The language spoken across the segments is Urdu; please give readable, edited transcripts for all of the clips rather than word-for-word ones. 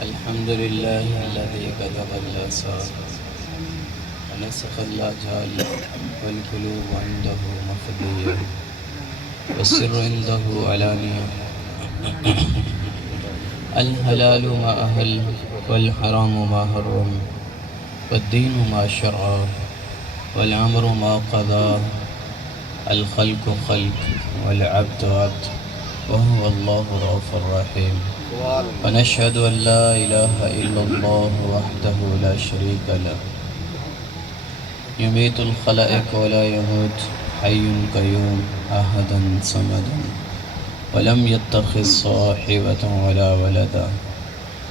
الحمد لله الذي كتب الآثار ونسخ الأجال والقلوب عنده مفضية والسر عنده علانية. الحلال ما أهل والحرام ما حرم والدين ما شرع والأمر ما قضى. الخلق خلق والعبد عبد وهو الله الرؤوف الرحيم. ونشهد أن لا إله إلا الله وحده لا شريك له يميت الخلائق ولا يموت حي قيوم أحدا صمدا ولم يتخذ صاحبة ولا ولدا.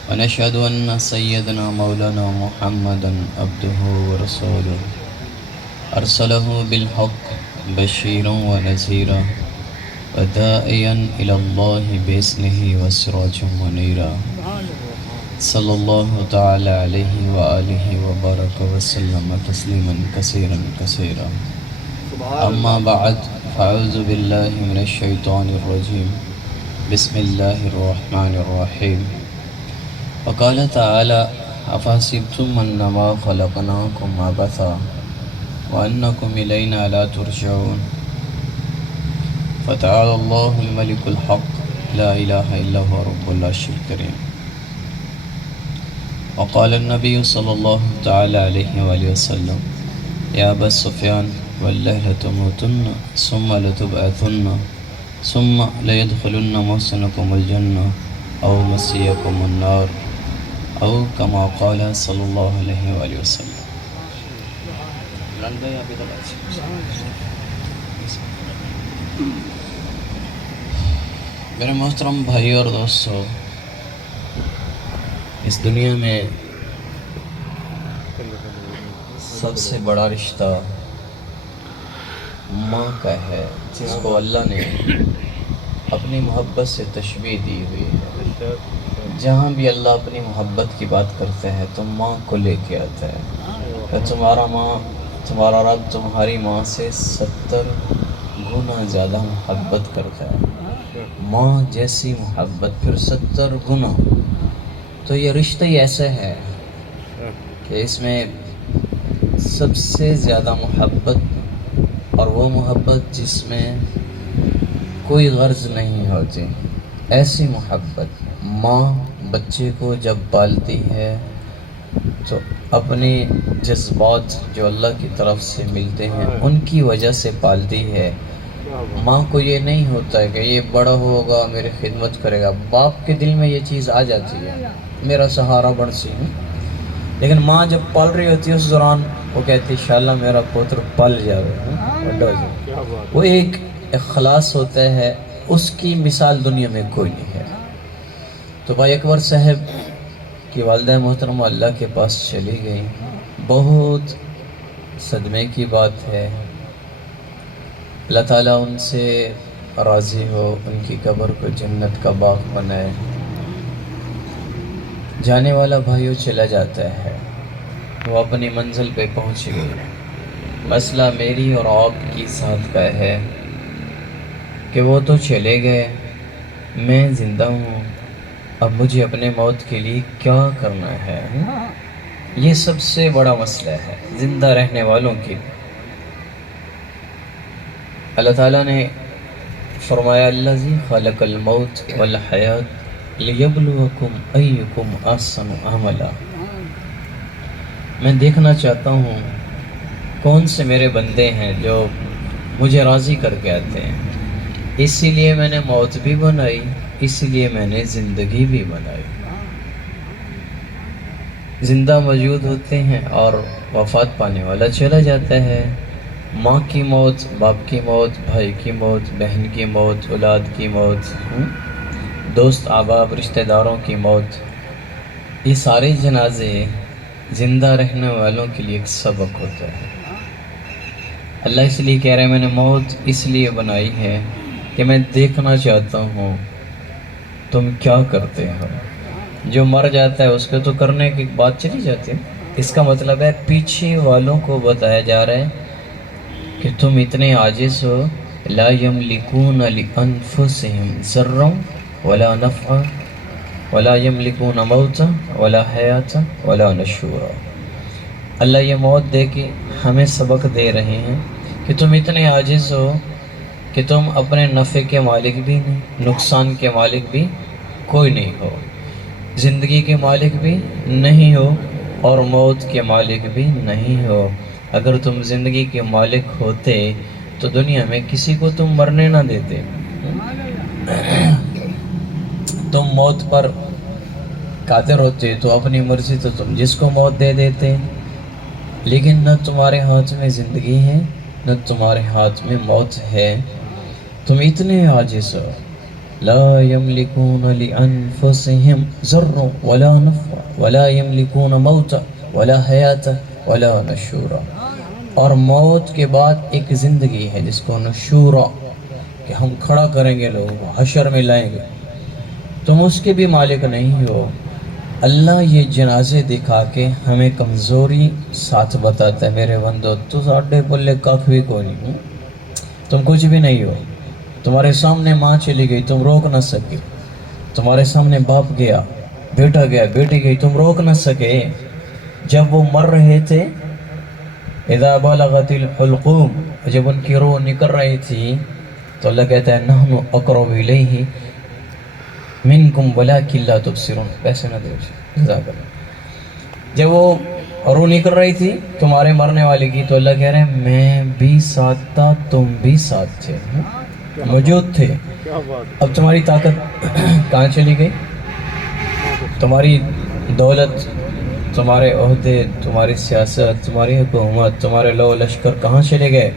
ونشهد أن سيدنا مولانا محمدا عبده ورسوله أرسله بالحق بشيرا ونذيرا وداعيا إلى الله بإذنه وسراجا منيرا. صلى الله تعالى عليه وآله وبارك وسلم تسليما كثيرا كثيرا. أما بعد فأعوذ بالله من الشيطان الرجيم. بسم الله الرحمن الرحيم. وقال تعالى أفحسبتم أنما خلقناكم عبثا وأنكم إلينا لا ترجعون. فتعالى الله الملك الحق لا إله إلا هو رب العرش الكريم. وقال النبي صلى الله تعالى عليه وآله وسلم يا أبا سفيان والله لتموتن ثم لتبعثن ثم ليدخلن محسنكم الجنة أو مسيكم النار أو كما قال صلى الله عليه وآله وسلم. میرے محترم بھائی اور دوستو، اس دنیا میں سب سے بڑا رشتہ ماں کا ہے، جس کو اللہ نے اپنی محبت سے تشبیہ دی ہوئی ہے. جہاں بھی اللہ اپنی محبت کی بات کرتے ہیں تو ماں کو لے کے آتا ہے کہ تمہارا رب تمہاری ماں سے 70 گنا زیادہ محبت کرتا ہے. ماں جیسی محبت پھر 70 گنا. تو یہ رشتہ ہی ایسا ہے کہ اس میں سب سے زیادہ محبت، اور وہ محبت جس میں کوئی غرض نہیں ہوتی، ایسی محبت. ماں بچے کو جب پالتی ہے تو اپنے جذبات جو اللہ کی طرف سے ملتے ہیں ان کی وجہ سے پالتی ہے. ماں کو یہ نہیں ہوتا ہے کہ یہ بڑا ہوگا میری خدمت کرے گا. باپ کے دل میں یہ چیز آ جاتی ہے میرا سہارا بن سی ہوں، لیکن ماں جب پال رہی ہوتی ہے اس دوران وہ کہتی ہے انشاءاللہ میرا پوتر پل جائے. وہ ایک اخلاص ہوتا ہے، اس کی مثال دنیا میں کوئی نہیں ہے. تو بھائی اکبر صاحب کی والدہ محترمہ اللہ کے پاس چلی گئی. بہت صدمے کی بات ہے. اللہ تعالیٰ ان سے راضی ہو، ان کی قبر کو جنت کا باغ بنائے. جانے والا بھائیو چلا جاتا ہے، وہ اپنی منزل پہ پہنچ گئی. مسئلہ میری اور آپ کی ساتھ کا ہے کہ وہ تو چلے گئے، میں زندہ ہوں. اب مجھے اپنے موت کے لیے کیا کرنا ہے؟ یہ سب سے بڑا مسئلہ ہے زندہ رہنے والوں کی. اللہ تعالیٰ نے فرمایا الذی خلق الموت والحیات لیبلوکم ایکم احسن عملا. میں دیکھنا چاہتا ہوں کون سے میرے بندے ہیں جو مجھے راضی کر کے آتے ہیں. اسی لیے میں نے موت بھی بنائی، اسی لیے میں نے زندگی بھی بنائی. زندہ موجود ہوتے ہیں اور وفات پانے والا چلا جاتا ہے. ماں کی موت، باپ کی موت، بھائی کی موت، بہن کی موت، اولاد کی موت، دوست احباب رشتہ داروں کی موت، یہ سارے جنازے زندہ رہنے والوں کے لیے ایک سبق ہوتا ہے. اللہ اس لیے کہہ رہے ہیں میں نے موت اس لیے بنائی ہے کہ میں دیکھنا چاہتا ہوں تم کیا کرتے ہو. جو مر جاتا ہے اس کو تو کرنے کی بات چلی جاتی ہے. اس کا مطلب ہے پیچھے والوں کو بتایا جا رہا ہے کہ تم اتنے عاجز ہو لا یملکون لانفسہم ضرا ولا نفعا ولا یملکون موتا ولا حیاتا ولا نشورا۔ اللہ یہ موت دے کے ہمیں سبق دے رہے ہیں کہ تم اتنے عاجز ہو کہ تم اپنے نفع کے مالک بھی نہیں، نقصان کے مالک بھی کوئی نہیں ہو، زندگی کے مالک بھی نہیں ہو اور موت کے مالک بھی نہیں ہو۔ اگر تم زندگی کے مالک ہوتے تو دنیا میں کسی کو تم مرنے نہ دیتے، تم موت پر قادر ہوتے تو اپنی مرضی تو تم جس کو موت دے دیتے، لیکن نہ تمہارے ہاتھ میں زندگی ہے نہ تمہارے ہاتھ میں موت ہے، تم اتنے عاجز ہو۔ لا یملکون لانفسہم ضرا ولا نفعا ولا یملکون موتا ولا حیاتا ولا نشورا۔ اور موت کے بعد ایک زندگی ہے جس کو نشورا، کہ ہم کھڑا کریں گے لوگوں کو، حشر میں لائیں گے، تم اس کے بھی مالک نہیں ہو۔ اللہ یہ جنازے دکھا کے ہمیں کمزوری ساتھ بتاتا ہے، میرے بندو تو ساڈے پلے کھ بھی کوئی نہیں، تم کچھ بھی نہیں ہو۔ تمہارے سامنے ماں چلی گئی، تم روک نہ سکے، تمہارے سامنے باپ گیا، بیٹا گیا، بیٹی گئی، تم روک نہ سکے۔ جب وہ مر رہے تھے، اذا بلغت الحلقوم، جب ان کی روح نکل رہی تھی تو اللہ کہتا ہے نحن اقرب الیہ منکم ولکن لا تبصرون۔ پیسے نہ دو جزاک اللہ۔ جب وہ روح نکل رہی تھی تمہارے مرنے والے کی تو اللہ کہہ رہے ہیں میں بھی ساتھ تھا، تم بھی ساتھ تھے، موجود تھے۔ اب تمہاری طاقت کہاں چلی گئی؟ تمہاری دولت، تمہارے عہدے، تمہاری سیاست، تمہاری حکومت، تمہارے لو لشکر کہاں چلے گئے؟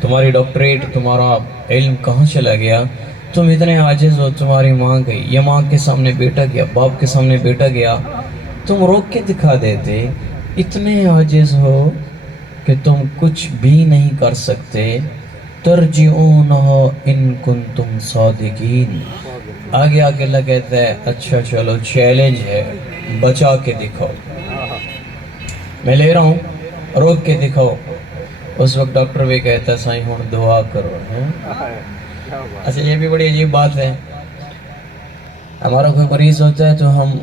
تمہاری ڈاکٹریٹ، تمہارا علم کہاں چلا گیا؟ تم اتنے عاجز ہو، تمہاری ماں گئی، یہ ماں کے سامنے بیٹا گیا، باپ کے سامنے بیٹا گیا، تم روک کے دکھا دیتے۔ اتنے عاجز ہو کہ تم کچھ بھی نہیں کر سکتے۔ ترجعونہا ان کنتم صادقین۔ آگے آگے اللہ کہتا ہے اچھا چلو چیلنج ہے، بچا کے دکھاؤ، میں لے رہا ہوں، روک کے دکھاؤ۔ اس وقت ڈاکٹر بھی کہتا ہے سائیں ہوں دعا کرو۔ اچھا یہ بھی بڑی عجیب بات ہے، ہمارا کوئی مریض ہوتا ہے تو ہم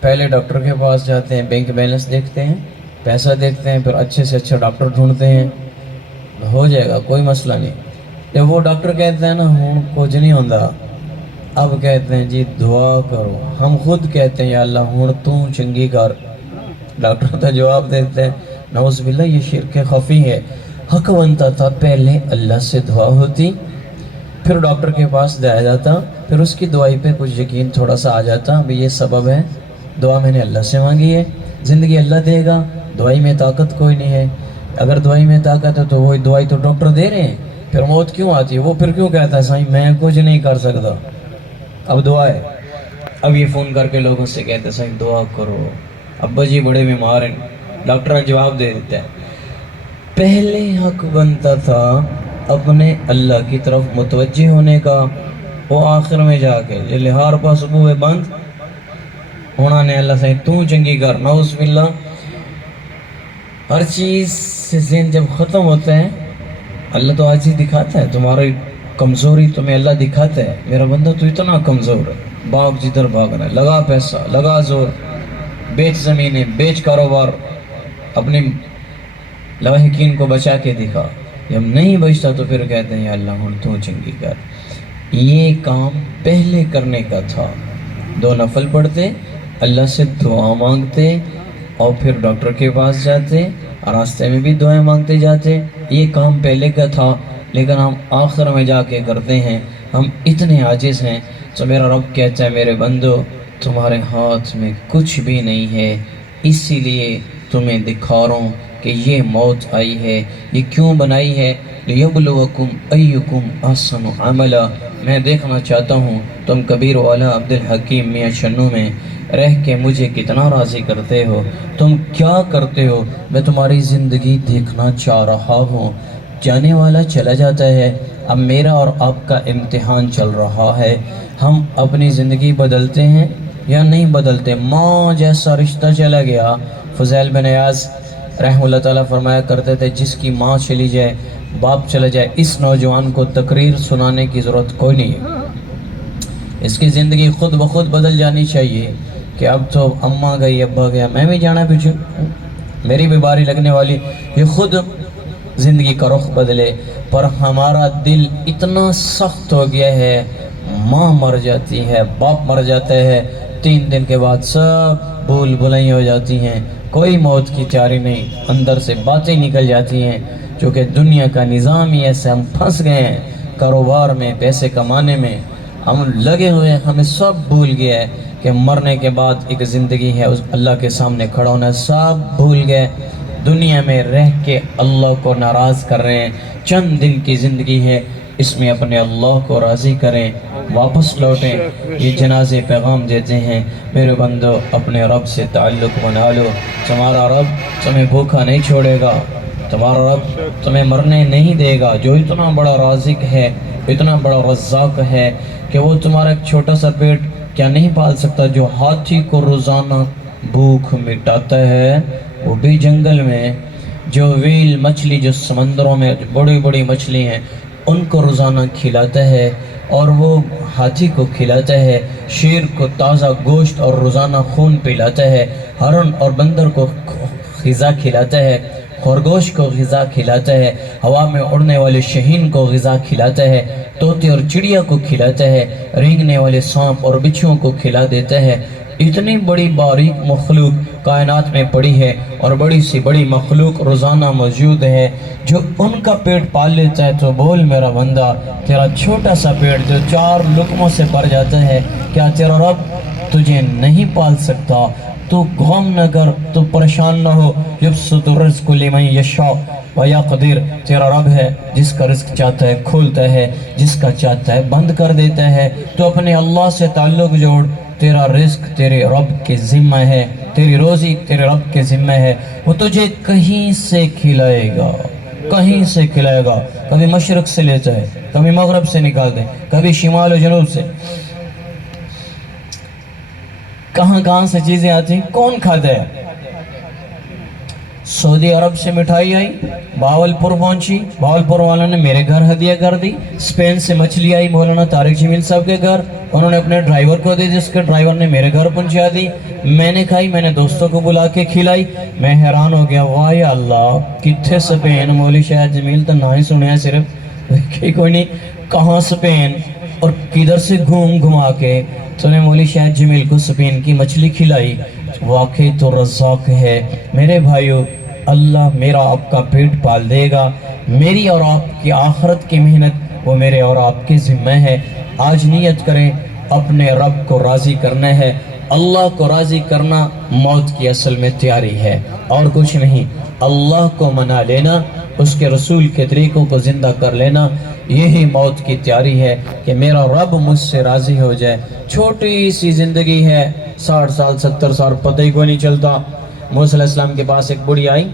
پہلے ڈاکٹر کے پاس جاتے ہیں، بینک بیلنس دیکھتے ہیں، پیسہ دیکھتے ہیں، پھر اچھے سے اچھا ڈاکٹر ڈھونڈتے ہیں، ہو جائے گا کوئی مسئلہ نہیں۔ جب وہ ڈاکٹر کہتے ہیں نا ہوں کچھ نہیں ہوتا، اب کہتے ہیں جی دعا کرو، ہم خود کہتے ہیں یا اللہ ہوں تو چنگی کر، ڈاکٹر تو جواب دیتے ہیں نعوذ باللہ یہ شرک خفی ہے۔ حق بنتا تھا پہلے اللہ سے دعا ہوتی، پھر ڈاکٹر کے پاس جایا جاتا، پھر اس کی دوائی پہ کچھ یقین تھوڑا سا آ جاتا، اب یہ سبب ہے، دعا میں نے اللہ سے مانگی ہے، زندگی اللہ دے گا، دوائی میں طاقت کوئی نہیں ہے۔ اگر دوائی میں طاقت ہے تو وہی دوائی تو ڈاکٹر دے رہے ہیں، پھر موت کیوں آتی ہے؟ وہ پھر کیوں کہتا ہے سائیں میں کچھ نہیں کر سکتا، اب دعا ہے۔ اب یہ فون کر کے لوگوں سے کہتے ہیں سائیں دعا کرو، ابا جی بڑے بیمار ہیں، ڈاکٹر جواب دے دیتا ہے۔ پہلے حق بنتا تھا اپنے اللہ کی طرف متوجہ ہونے کا، وہ آخر میں جا کے یہ لہار پاس بوئے بند ہونا نے اللہ سے تو چنگی کر، نعوذ باللہ۔ ہر چیز سے ذہن جب ختم ہوتا ہے اللہ تو آج ہی دکھاتا ہے، تمہاری کمزوری تمہیں اللہ دکھاتا ہے، میرا بندہ تو اتنا کمزور ہے، باغ جدھر بھاگ رہا ہے، لگا پیسہ، لگا زور، بیچ زمینیں، بیچ کاروبار، اپنے لاحقین کو بچا کے دکھا۔ جب نہیں بچتا تو پھر کہتے ہیں یا اللہ ہن تو چنگی کر۔ یہ کام پہلے کرنے کا تھا، دو نفل پڑھتے، اللہ سے دعا مانگتے اور پھر ڈاکٹر کے پاس جاتے، راستے میں بھی دعائیں مانگتے جاتے، یہ کام پہلے کا تھا، لیکن ہم آخر میں جا کے کرتے ہیں، ہم اتنے عاجز ہیں۔ تو میرا رب کہتا ہے میرے بندو تمہارے ہاتھ میں کچھ بھی نہیں ہے، اسی لیے تمہیں دکھا رہا ہوں کہ یہ موت آئی ہے، یہ کیوں بنائی ہے؟ لیبلوکم ایکم احسن عملا، میں دیکھنا چاہتا ہوں تم کبیر والا عبدالحکیم میاں شنو میں رہ کے مجھے کتنا راضی کرتے ہو، تم کیا کرتے ہو، میں تمہاری زندگی دیکھنا چاہ رہا ہوں۔ جانے والا چلا جاتا ہے، اب میرا اور آپ کا امتحان چل رہا ہے، ہم اپنی زندگی بدلتے ہیں یا نہیں بدلتے؟ ماں جیسا رشتہ چلا گیا، فضیل بن ایاز رحمہ اللہ تعالیٰ فرمایا کرتے تھے جس کی ماں چلی جائے باپ چلا جائے اس نوجوان کو تقریر سنانے کی ضرورت کوئی نہیں ہے، اس کی زندگی خود بخود بدل جانی چاہیے کہ اب تو اماں گئی ابا گیا میں بھی جانا پیچھے، میری بھی باری لگنے والی، یہ خود زندگی کا رخ بدلے۔ پر ہمارا دل اتنا سخت ہو گیا ہے، ماں مر جاتی ہے باپ مر جاتا ہے 3 دن کے بعد سب بھول بھلائیں ہو جاتی ہیں، کوئی موت کی تیاری نہیں، اندر سے باتیں نکل جاتی ہیں، چونکہ دنیا کا نظام ہی ایسے ہم پھنس گئے ہیں، کاروبار میں پیسے کمانے میں ہم لگے ہوئے ہیں، ہمیں سب بھول گیا ہے کہ مرنے کے بعد ایک زندگی ہے، اس اللہ کے سامنے کھڑا ہونا سب بھول گئے، دنیا میں رہ کے اللہ کو ناراض کر رہے ہیں۔ چند دن کی زندگی ہے، اس میں اپنے اللہ کو راضی کریں، واپس لوٹیں۔ یہ جنازے پیغام دیتے ہیں میرے بندو اپنے رب سے تعلق بنا لو، تمہارا رب تمہیں بھوکا نہیں چھوڑے گا، تمہارا رب تمہیں مرنے نہیں دے گا، جو اتنا بڑا رازق ہے، اتنا بڑا رزاق ہے کہ وہ تمہارا ایک چھوٹا سا پیٹ کیا نہیں پال سکتا، جو ہاتھی کو روزانہ بھوک مٹاتا ہے وہ بھی جنگل میں، جو ویل مچھلی جو سمندروں میں بڑی بڑی مچھلی ہیں ان کو روزانہ کھلاتا ہے اور وہ ہاتھی کو کھلاتا ہے، شیر کو تازہ گوشت اور روزانہ خون پلاتا ہے، ہرن اور بندر کو غذا کھلاتا ہے، خرگوش کو غذا کھلاتا ہے، ہوا میں اڑنے والے شہین کو غذا کھلاتا ہے، طوطے اور چڑیا کو کھلاتا ہے، رینگنے والے سانپ اور بچھوؤں کو کھلا دیتا ہے۔ اتنی بڑی باریک مخلوق کائنات میں پڑی ہے اور بڑی سی بڑی مخلوق روزانہ موجود ہے جو ان کا پیٹ پال لیتا ہے، تو بول میرا بندہ تیرا چھوٹا سا پیٹ جو 4 لقموں سے بھر جاتا ہے، کیا تیرا رب تجھے نہیں پال سکتا؟ تو غم نہ کر، تو پریشان نہ ہو، یبسط الرزق لمن یشاء ویقدر، تیرا رب ہے جس کا رزق چاہتا ہے کھولتا ہے، جس کا چاہتا ہے بند کر دیتا ہے، تو اپنے اللہ سے تعلق جوڑ، تیرا رزق تیرے رب کے ذمہ ہے، تیری روزی تیرے رب کے ذمہ ہے، وہ تجھے کہیں سے کھلائے گا، کہیں سے کھلائے گا، کبھی مشرق سے لیتا ہے، کبھی مغرب سے نکال دے، کبھی شمال و جنوب سے، کہاں سے چیزیں آتی ہیں، کون کھاتا ہے؟ سعودی عرب سے مٹھائی آئی، باولپور پہنچی، باولپور والوں نے میرے گھر ہدیہ کر دی، اسپین سے مچھلی آئی مولانا طارق جمیل صاحب کے گھر، انہوں نے اپنے ڈرائیور کو دی، جس کے ڈرائیور نے میرے گھر پہنچا دی، میں نے کھائی، میں نے دوستوں کو بلا کے کھلائی، میں حیران ہو گیا، واہ یا اللہ کتھے سپین، مولی شاہد جمیل تو نہ ہی سنیا صرف کوئی نہیں، کہاں سپین اور کدھر سے گھما کے تو نے مولی شاہد جمیل کو سپین کی مچھلی کھلائی، واقعی تو رزاق ہے۔ میرے بھائیو اللہ میرا آپ کا پیٹ پال دے گا، میری اور آپ کی آخرت کی محنت وہ میرے اور آپ کے ذمہ ہے۔ آج نیت کریں اپنے رب کو راضی کرنا ہے، اللہ کو راضی کرنا موت کی اصل میں تیاری ہے اور کچھ نہیں، اللہ کو منا لینا، اس کے رسول کے طریقوں کو زندہ کر لینا، یہی موت کی تیاری ہے کہ میرا رب مجھ سے راضی ہو جائے۔ چھوٹی سی زندگی ہے، 60 سال 70 سال پتہ ہی کوئی نہیں چلتا۔ موسیٰ علیہ السلام کے پاس ایک بڑی آئی،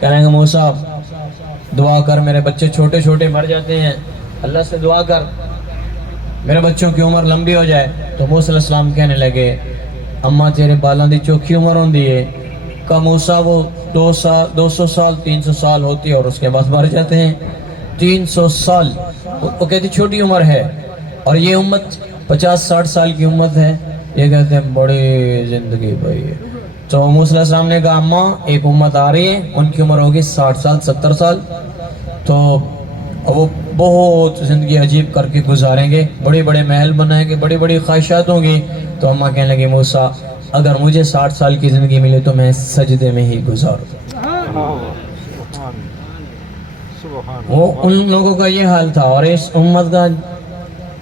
کہنے گا موسیٰ دعا کر، میرے بچے چھوٹے چھوٹے مر جاتے ہیں، اللہ سے دعا کر میرے بچوں کی عمر لمبی ہو جائے۔ تو موسیٰ علیہ السلام کہنے لگے اماں تیرے بالاں دی چوکھی عمر ہوندی ہے، کہا موسیٰ وہ 200 سال 300 سال ہوتی ہے اور اس کے بعد مر جاتے ہیں، 300 سال وہ کہتی چھوٹی عمر ہے، اور یہ امت 50-60 سال کی امت ہے، یہ کہتے ہیں بڑی زندگی بھائی ہے۔ تو موسیٰ علیہ السلام نے کہا اماں ایک امت آ رہی ہے، ان کی عمر ہوگی 60 سال 70 سال، تو وہ بہت زندگی عجیب کر کے گزاریں گے، بڑے بڑے محل بنائیں گے، بڑی بڑی خواہشات ہوں گی۔ تو اماں کہنے لگی موسیٰ اگر مجھے 60 سال کی زندگی ملے تو میں سجدے میں ہی گزاروں۔ وہ ان لوگوں کا یہ حال تھا، اور اس امت کا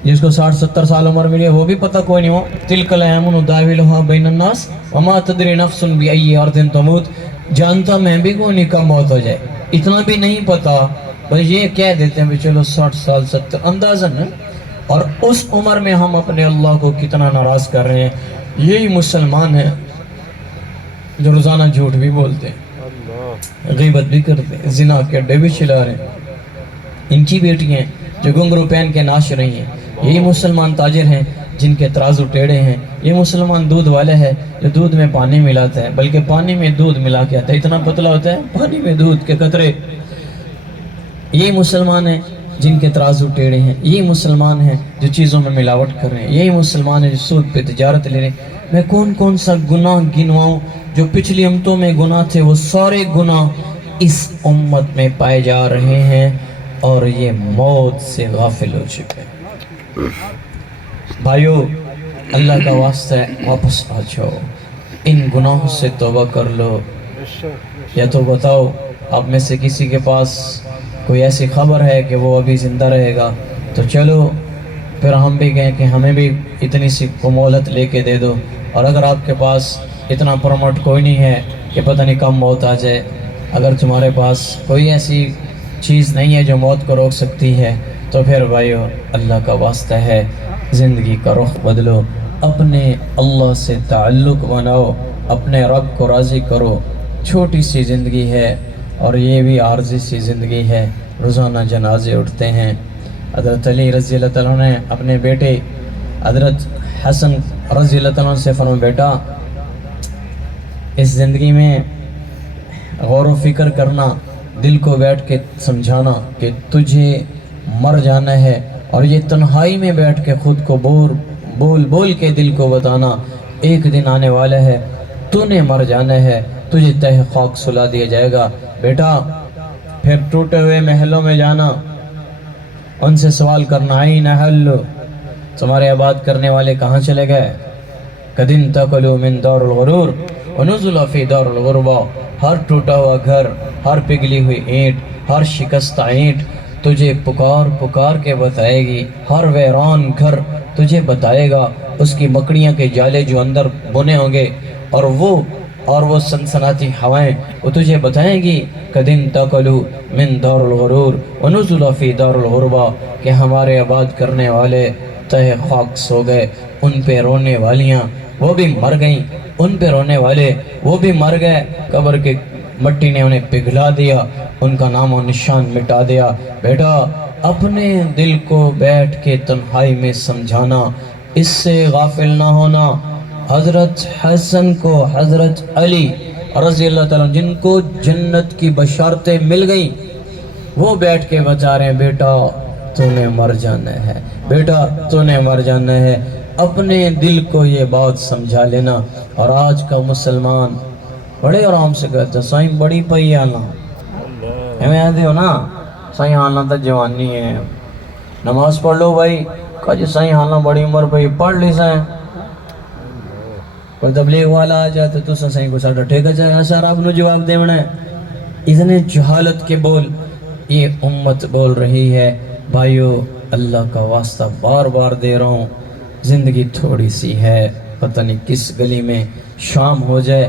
جس کو 60-70 سال عمر ملی ہے وہ بھی پتہ کوئی نہیں ہو، تلک الایام نداولها بین الناس وما تدری نفس بأی ارض تموت، جانتا میں بھی کوئی نہیں کب موت ہو جائے، اتنا بھی نہیں پتا، بس یہ کہہ دیتے ہیں چلو 60 سال 70 اندازن ہے، اور اس عمر میں ہم اپنے اللہ کو کتنا ناراض کر رہے ہیں۔ یہی مسلمان ہیں جو روزانہ جھوٹ بھی بولتے ہیں، غیبت بھی کرتے ہیں، زنا کے اڈے بھی چلا رہے ہیں، ان کی بیٹیاں ہیں جو گھنگرو پہن کے ناچ رہی ہیں، یہی مسلمان تاجر ہیں جن کے ترازو ٹیڑھے ہیں، یہ مسلمان دودھ والا ہے جو دودھ میں پانی ملاتا ہے، بلکہ پانی میں دودھ ملا کے آتا ہے، اتنا پتلا ہوتا ہے پانی میں دودھ کے قطرے۔ یہ مسلمان ہیں جن کے ترازو ٹیڑھے ہیں، یہی مسلمان ہیں جو چیزوں میں ملاوٹ کر رہے ہیں، یہی مسلمان ہیں جو سود پہ تجارت لے رہے ہیں۔ میں کون کون سا گناہ گنواؤں؟ جو پچھلی امتوں میں گناہ تھے وہ سارے گناہ اس امت میں پائے جا رہے ہیں اور یہ موت سے غافل ہو چکے ہیں۔ بھائیو، اللہ کا واسطہ ہے واپس آ جاؤ، ان گناہوں سے توبہ کر لو۔ یا تو بتاؤ آپ میں سے کسی کے پاس کوئی ایسی خبر ہے کہ وہ ابھی زندہ رہے گا تو چلو پھر ہم بھی کہیں کہ ہمیں بھی اتنی سی مہلت لے کے دے دو۔ اور اگر آپ کے پاس اتنا پروموٹ کوئی نہیں ہے کہ پتہ نہیں کب موت آ جائے، اگر تمہارے پاس کوئی ایسی چیز نہیں ہے جو موت کو روک سکتی ہے، تو پھر بھائیو اللہ کا واسطہ ہے زندگی کا رخ بدلو، اپنے اللہ سے تعلق بناؤ، اپنے رب کو راضی کرو۔ چھوٹی سی زندگی ہے اور یہ بھی عارضی سی زندگی ہے، روزانہ جنازے اٹھتے ہیں۔ حضرت علی رضی اللہ عنہ نے اپنے بیٹے حضرت حسن رضی اللہ عنہ سے فرمایا، بیٹا اس زندگی میں غور و فکر کرنا، دل کو بیٹھ کے سمجھانا کہ تجھے مر جانا ہے، اور یہ تنہائی میں بیٹھ کے خود کو بول بول کے دل کو بتانا ایک دن آنے والا ہے، تو نے مر جانا ہے، تجھے تہ خاک سلا دیا جائے گا۔ بیٹا پھر ٹوٹے ہوئے محلوں میں جانا، ان سے سوال کرنا، آئین اہل، تمہارے آباد کرنے والے کہاں چلے گئے؟ قد انتقلوا من دار الغرور ونزلوا فی دار الغربہ۔ ہر ٹوٹا ہوا گھر، ہر پگھلی ہوئی اینٹ، ہر شکستہ اینٹ تجھے پکار پکار کے بتائے گی، ہر ویران گھر تجھے بتائے گا، اس کی مکڑیاں کے جالے جو اندر بنے ہوں گے اور وہ سنسناتی ہوائیں وہ تجھے بتائیں گی، قد انتقلوا من دار الغرور ونزلوا فی دار الغربہ، کہ ہمارے آباد کرنے والے تہ خاک سو گئے، ان پہ رونے والیاں وہ بھی مر گئیں، ان پہ رونے والے وہ بھی مر گئے، قبر کے مٹی نے انہیں پگھلا دیا، ان کا نام و نشان مٹا دیا۔ بیٹا اپنے دل کو بیٹھ کے تنہائی میں سمجھانا، اس سے غافل نہ ہونا۔ حضرت حسن کو حضرت علی رضی اللہ تعالیٰ جن کو جنت کی بشارتیں مل گئیں، وہ بیٹھ کے بتا رہے ہیں، بیٹا تو نے مر جانا ہے، بیٹا تو نے مر جانا ہے۔ اپنے دل کو یہ بات سمجھا لینا۔ اور آج کا مسلمان بڑے آرام سے کہتا ہے، سائیں بڑی پئی آنا ہمیں آدھے ہو نا، سائیں آنا تا جوانی ہے، نماز پڑھ لو بھائی، کہا جی سائیں آنا بڑی عمر پئی، پڑھ لی سائیں۔ کوئی تبلیغ والا آ جاتا تو سائیں کو ساڑھا ٹھیکا چاہے سر آپ نے جواب دیونا ہے۔ اتنے جہالت کے بول یہ امت بول رہی ہے۔ بھائیو اللہ کا واسطہ بار بار دے رہا ہوں، زندگی تھوڑی سی ہے، پتہ نہیں کس گلی میں شام ہو جائے،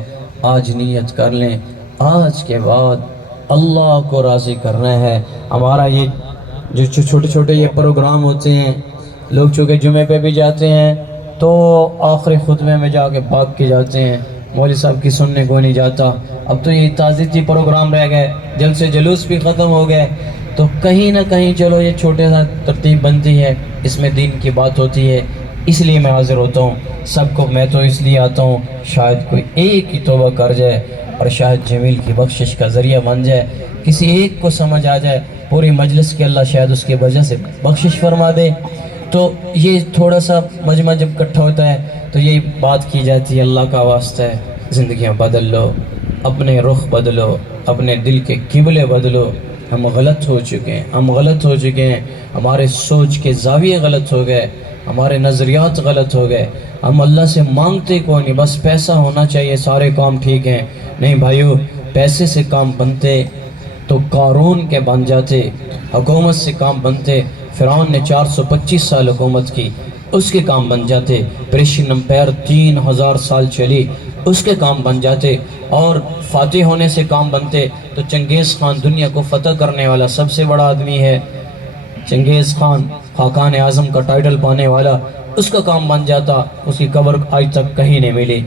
آج نیت کر لیں، آج کے بعد اللہ کو راضی کرنا ہے۔ ہمارا یہ جو چھوٹے چھوٹے یہ پروگرام ہوتے ہیں، لوگ چونکہ جمعے پہ بھی جاتے ہیں تو آخری خطبے میں جا کے بھاگ کے جاتے ہیں، مولوی صاحب کی سننے کو نہیں جاتا۔ اب تو یہ تعزیتی پروگرام رہ گئے، جلسے جلوس بھی ختم ہو گئے، تو کہیں نہ کہیں چلو یہ چھوٹے سا ترتیب بنتی ہے، اس میں دین کی بات ہوتی ہے، اس لیے میں حاضر ہوتا ہوں۔ سب کو میں تو اس لیے آتا ہوں شاید کوئی ایک ہی توبہ کر جائے اور شاید جمیل کی بخشش کا ذریعہ بن جائے، کسی ایک کو سمجھ آ جائے، پوری مجلس کے اللہ شاید اس کی وجہ سے بخشش فرما دے۔ تو یہ تھوڑا سا مجمع جب اکٹھا ہوتا ہے تو یہی بات کی جاتی ہے، اللہ کا واسطہ ہے زندگیاں بدل لو، اپنے رخ بدلو، اپنے دل کے قبلے بدلو۔ ہم غلط ہو چکے ہیں، ہمارے سوچ کے زاویے غلط ہو گئے، ہمارے نظریات غلط ہو گئے، ہم اللہ سے مانگتے کوئی نہیں، بس پیسہ ہونا چاہیے سارے کام ٹھیک ہیں۔ نہیں بھائیو، پیسے سے کام بنتے تو قارون کے بن جاتے، حکومت سے کام بنتے، فرعون نے 425 سال حکومت کی، اس کے کام بن جاتے، پرشین امپائر 3000 سال چلی، اس کے کام بن جاتے، اور فاتح ہونے سے کام بنتے تو چنگیز خان دنیا کو فتح کرنے والا سب سے بڑا آدمی ہے، چنگیز خان خاقان اعظم کا ٹائٹل پانے والا، اس کا کام بن جاتا، اس کی قبر آج تک کہیں نہیں ملی۔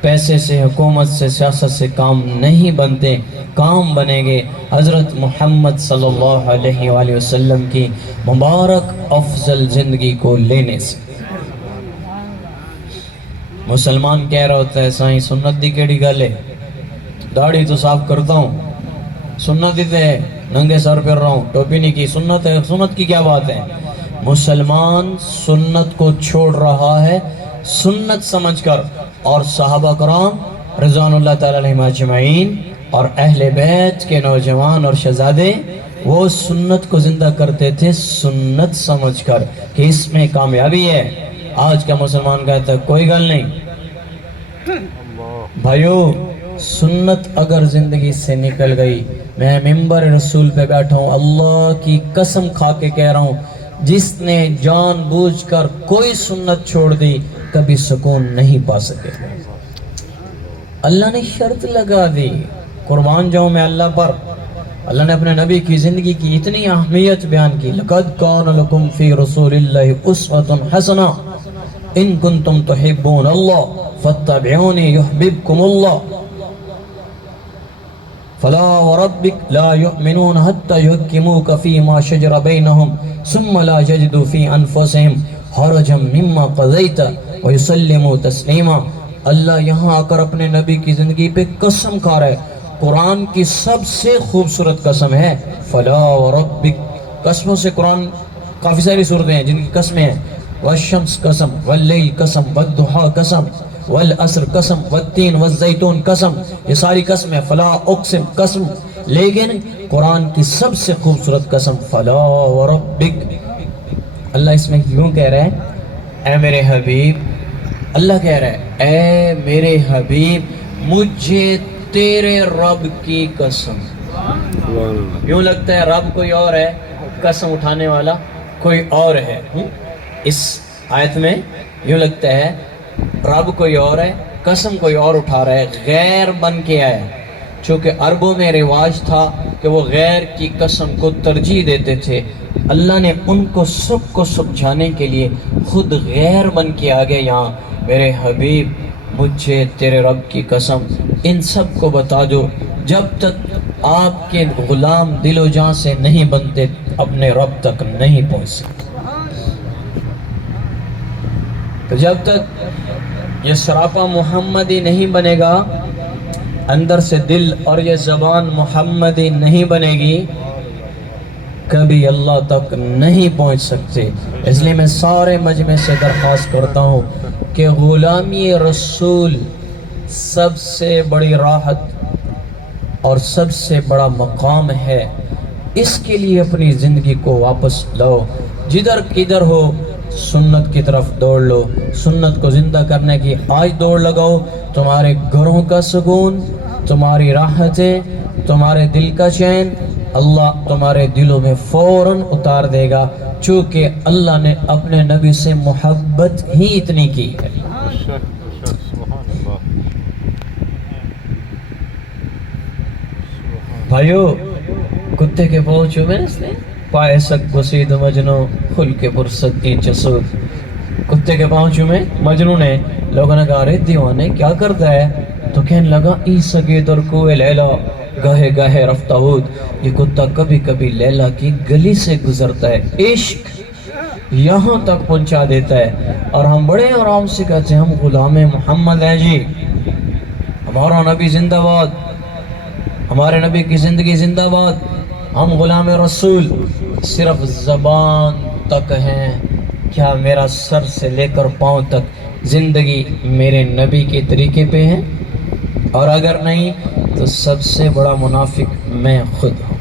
پیسے سے، حکومت سے، سیاست سے کام نہیں بنتے، کام بنیں گے حضرت محمد صلی اللہ علیہ وآلہ وسلم کی مبارک افضل زندگی کو لینے سے۔ مسلمان کہہ رہا ہوتا ہے سائیں سنت دی کیڑی گل ہے، داڑھی تو صاف کرتا ہوں، سنت ہی تے ننگے سر پھر رہا ہوں، ٹوپی نہیں کی، سنت ہے، سنت کی کیا بات ہے؟ مسلمان سنت کو چھوڑ رہا ہے سنت سمجھ کر، اور صحابہ کرام رضوان اللہ تعالیٰ علیہم اجمعین اور اہل بیت کے نوجوان اور شہزادے وہ سنت کو زندہ کرتے تھے سنت سمجھ کر کہ اس میں کامیابی ہے۔ آج کا مسلمان کہتا ہے کوئی گل نہیں بھائیو، سنت اگر زندگی سے نکل گئی، میں ممبر رسول پہ بیٹھا ہوں، اللہ کی قسم کھا کے کہہ رہا ہوں، جس نے جان بوجھ کر کوئی سنت چھوڑ دی کبھی سکون نہیں پا سکے۔ اللہ نے شرط لگا دی، قربان جاؤں میں اللہ پر۔ اللہ نے اپنے نبی کی زندگی کی اتنی اہمیت بیان کی، لَقَدْ كَانَ لَكُمْ فِي رَسُولِ اللَّهِ أُسْوَةٌ حَسَنَةٌ إِن كُنتُمْ تُحِبُّونَ اللَّهَ فَاتَّبِعُونِي يُحْبِبْكُمُ اللَّهُ فَلَا وَرَبِّكَ لَا يُؤْمِنُونَ حَتَّى يُحْكِمُوكَ فِي مَا شَجَرَ بَيْنَهُمْ ثُمَّ لَا يَجِدُوا فِي أَنفُسِهِمْ حَرَجًا مِّمَّا قَضَيْتَ وَيُسَلِّمُوا تَسْلِيمًا۔ اللہ یہاں آ کر اپنے نبی کی زندگی پہ قسم کھا رہا ہے، قرآن کی سب سے خوبصورت قسم ہے فَلَا وَرَبِّكَ۔ قسموں سے قرآن کافی ساری صورتیں ہیں جن کی قسمیں ہیں، والشمس قسم، واللیل قسم، والضحیٰ قسم، والعصر قسم، والتین والزیتون قسم، یہ ساری قسمیں فلا اقسم قسم، لیکن قرآن کی سب سے خوبصورت قسم فلا وربک۔ اللہ اس میں یوں کہہ رہا ہے اے میرے حبیب، اللہ کہہ رہا ہے اے میرے حبیب مجھے تیرے رب کی قسم۔ یوں لگتا ہے رب کوئی اور ہے، قسم اٹھانے والا کوئی اور ہے۔ اس آیت میں یوں لگتا ہے رب کوئی اور ہے، قسم کوئی اور اٹھا رہا ہے، غیر بن کے آیا۔ چونکہ عربوں میں رواج تھا کہ وہ غیر کی قسم کو ترجیح دیتے تھے، اللہ نے ان کو سب کو سمجھانے کے لیے خود غیر بن کے آگے یہاں میرے حبیب مجھے تیرے رب کی قسم ان سب کو بتا دو، جب تک آپ کے غلام دل و جان سے نہیں بنتے اپنے رب تک نہیں پہنچ سکتے۔ تو جب تک یہ سراپا محمدی نہیں بنے گا، اندر سے دل اور یہ زبان محمدی نہیں بنے گی، کبھی اللہ تک نہیں پہنچ سکتے۔ اس لیے میں سارے مجمع سے درخواست کرتا ہوں کہ غلامی رسول سب سے بڑی راحت اور سب سے بڑا مقام ہے، اس کے لیے اپنی زندگی کو واپس لاؤ، جدھر کدھر ہو سنت کی طرف دوڑ لو، سنت کو زندہ کرنے کی آج دوڑ لگاؤ، تمہارے گھروں کا سکون، تمہاری راحتیں، تمہارے دل کا چین اللہ تمہارے دلوں میں فوراً اتار دے گا، چونکہ اللہ نے اپنے نبی سے محبت ہی اتنی کی ہے۔ بھائیو، کتے کے پاؤں چومے اس نے، پائے سک بسید مجنو خل کے پرسد کی چسود۔ کتے کے پاؤں چومے مجنو نے، لوگوں نے کہا رے دیوانے کیا کرتا ہے؟ تو کہنے لگا ای سگے در کوئے لیلا گاہے گاہے رفتہ ہود، یہ کتا کبھی کبھی لیلا کی گلی سے گزرتا ہے، عشق یہاں تک پہنچا دیتا ہے، اور ہم بڑے آرام سے کہتے ہیں ہم غلام محمد ہیں جی، ہمارا نبی زندہ باد، ہمارے نبی کی زندگی زندہ باد، ہم غلام رسول صرف زبان تک ہیں۔ کیا میرا سر سے لے کر پاؤں تک زندگی میرے نبی کے طریقے پہ ہے؟ اور اگر نہیں تو سب سے بڑا منافق میں خود ہوں،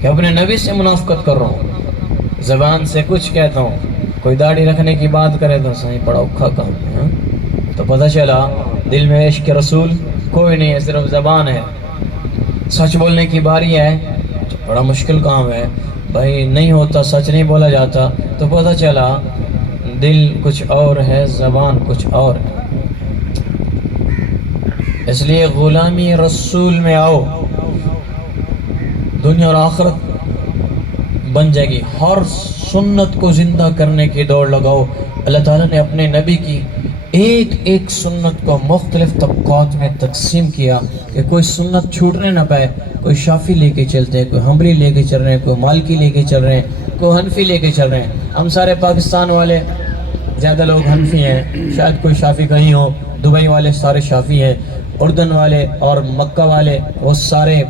کہ اپنے نبی سے منافقت کر رہا ہوں، زبان سے کچھ کہتا ہوں، کوئی داڑھی رکھنے کی بات کرے تو صحیح بڑا اوکھا کام ہے، تو پتہ چلا دل میں عشق رسول کوئی نہیں ہے، صرف زبان ہے۔ سچ بولنے کی باری ہے تو بڑا مشکل کام ہے بھائی، نہیں ہوتا، سچ نہیں بولا جاتا، تو پتہ چلا دل کچھ اور ہے، زبان کچھ اور ہے۔ اس لیے غلامی رسول میں آؤ، دنیا اور آخرت بن جائے گی۔ ہر سنت کو زندہ کرنے کی دوڑ لگاؤ۔ اللہ تعالیٰ نے اپنے نبی کی ایک ایک سنت کو مختلف طبقات میں تقسیم کیا کہ کوئی سنت چھوٹنے نہ پائے۔ کوئی شافی لے کے چلتے ہیں، کوئی حنبلی لے کے چل رہے ہیں، کوئی مالکی لے کے چل رہے ہیں، کوئی حنفی لے کے چل رہے ہیں۔ ہم سارے پاکستان والے زیادہ لوگ حنفی ہیں، شاید کوئی شافی کہیں ہو، دبئی والے سارے شافی ہیں، اردن والے اور مکہ والے وہ سارے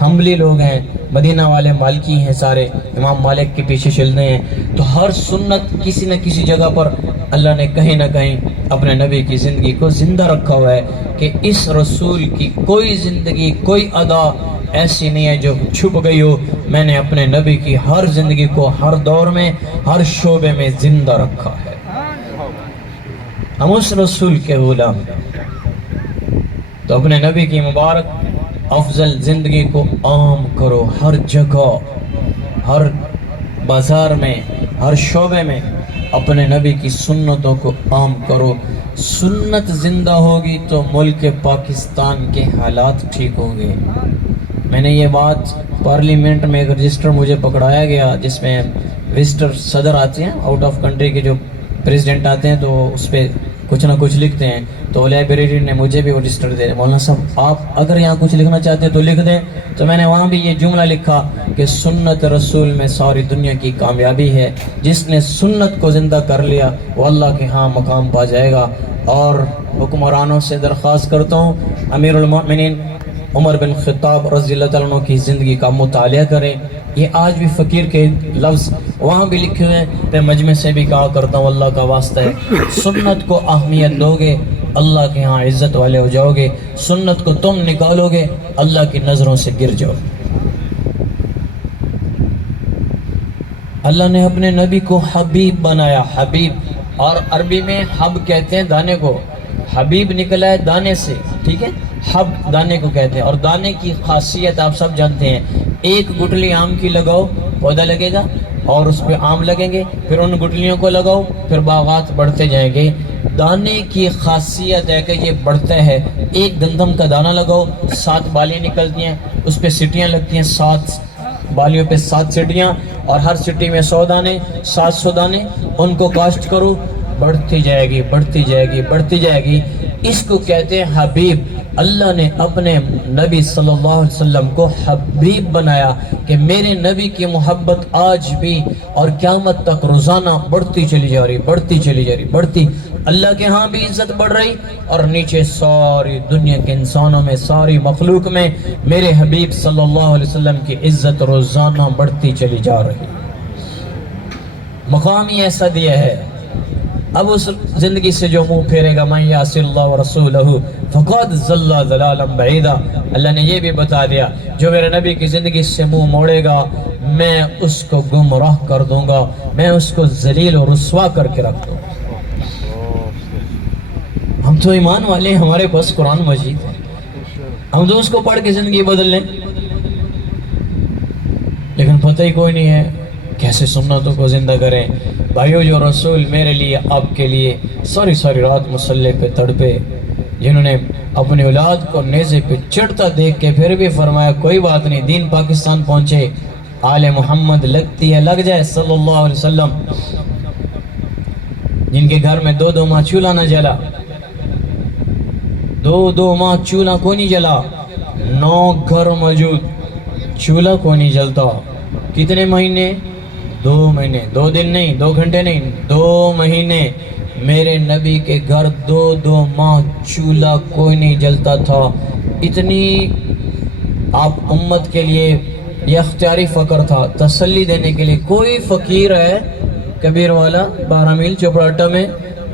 حنبلی لوگ ہیں، مدینہ والے مالکی ہیں، سارے امام مالک کے پیچھے چلتے ہیں. تو ہر سنت کسی نہ کسی جگہ پر اللہ نے کہیں نہ کہیں اپنے نبی کی زندگی کو زندہ رکھا ہوا ہے کہ اس رسول کی کوئی زندگی، کوئی ادا ایسی نہیں ہے جو چھپ گئی ہو. میں نے اپنے نبی کی ہر زندگی کو ہر دور میں، ہر شعبے میں زندہ رکھا ہے. ہم اس رسول کے غلام ہیں. تو اپنے نبی کی مبارک افضل زندگی کو عام کرو، ہر جگہ، ہر بازار میں، ہر شعبے میں اپنے نبی کی سنتوں کو عام کرو. سنت زندہ ہوگی تو ملک پاکستان کے حالات ٹھیک ہوں گے. میں نے یہ بات پارلیمنٹ میں ایک رجسٹر مجھے پکڑایا گیا جس میں وزٹر صدر آتے ہیں، آؤٹ آف کنٹری کے جو پریزیڈنٹ آتے ہیں، تو اس پہ کچھ نہ کچھ لکھتے ہیں. تو لائبریری نے مجھے بھی وہ رجسٹر دے، مولانا صاحب آپ اگر یہاں کچھ لکھنا چاہتے ہیں تو لکھ دیں. تو میں نے وہاں بھی یہ جملہ لکھا کہ سنت رسول میں ساری دنیا کی کامیابی ہے. جس نے سنت کو زندہ کر لیا وہ اللہ کے ہاں مقام پا جائے گا. اور حکمرانوں سے درخواست کرتا ہوں امیر المؤمنین عمر بن خطاب رضی اللہ تعالیٰ عنہ کی زندگی کا مطالعہ کریں. یہ آج بھی فقیر کے لفظ وہاں بھی لکھے ہوئے ہیں. میں مجمع سے بھی کہا کرتا ہوں اللہ کا واسطہ ہے، سنت کو اہمیت دو گے اللہ کے ہاں عزت والے ہو جاؤ گے. سنت کو تم نکالو گے اللہ کی نظروں سے گر جاؤ. اللہ نے اپنے نبی کو حبیب بنایا. حبیب، اور عربی میں حب کہتے ہیں دانے کو، حبیب نکلا ہے دانے سے، ٹھیک ہے. حب دانے کو کہتے ہیں. اور دانے کی خاصیت آپ سب جانتے ہیں. ایک گٹلی آم کی لگاؤ پودا لگے گا اور اس پہ آم لگیں گے، پھر ان گٹلیوں کو لگاؤ، پھر باغات بڑھتے جائیں گے. دانے کی خاصیت ہے کہ یہ بڑھتا ہے. ایک گندم کا دانہ لگاؤ، 7 بالیاں نکلتی ہیں، اس پہ سٹیاں لگتی ہیں، 7 بالیوں پہ 7 سٹیاں، اور ہر سٹی میں 100 دانے، 700 دانے. ان کو کاشت کرو، بڑھتی جائے گی، بڑھتی جائے گی، بڑھتی جائے گی. اس کو کہتے ہیں حبیب. اللہ نے اپنے نبی صلی اللہ علیہ وسلم کو حبیب بنایا کہ میرے نبی کی محبت آج بھی اور قیامت تک روزانہ بڑھتی چلی جا رہی، بڑھتی چلی جا رہی، بڑھتی. اللہ کے ہاں بھی عزت بڑھ رہی اور نیچے ساری دنیا کے انسانوں میں، ساری مخلوق میں میرے حبیب صلی اللہ علیہ وسلم کی عزت روزانہ بڑھتی چلی جا رہی. مقام ہی ایسا دیا ہے. اب اس زندگی سے جو منہ پھیرے گا من یعص اللہ ورسولہ فقد ضل ضلالا بعیدا. اللہ نے یہ بھی بتا دیا جو میرے نبی کی زندگی سے منہ موڑے گا میں اس کو گمراہ کر دوں گا، میں اس کو ذلیل و رسوا کر کے رکھ دوں گا. ہم تو ایمان والے ہیں، ہمارے پاس قرآن مجید ہے، ہم تو اس کو پڑھ کے زندگی بدل لیں، لیکن پتہ ہی کوئی نہیں ہے کیسے سنتوں کو زندہ کریں. بھائیو، جو رسول میرے لیے، آپ کے لیے ساری ساری رات مصلی پہ تڑپے، جنہوں نے اپنی اولاد کو نیزے پہ چڑھتا دیکھ کے پھر بھی فرمایا کوئی بات نہیں، دین پاکستان پہنچے، آل محمد لگتی ہے لگ جائے صلی اللہ علیہ وسلم. جن کے گھر میں 2 ماہ چولہا نہ جلا، 2 ماہ چولہا کو نہیں جلا، 9 گھر موجود، چولہا کو نہیں جلتا. کتنے مہینے؟ 2 مہینے، 2 دن نہیں، 2 گھنٹے نہیں، 2 مہینے. میرے نبی کے گھر 2 ماہ چولہا کوئی نہیں جلتا تھا. اتنی آپ امت کے لیے یہ اختیاری فقر تھا، تسلی دینے کے لیے. کوئی فقیر ہے کبیر والا 12 میل چوپڑاٹا میں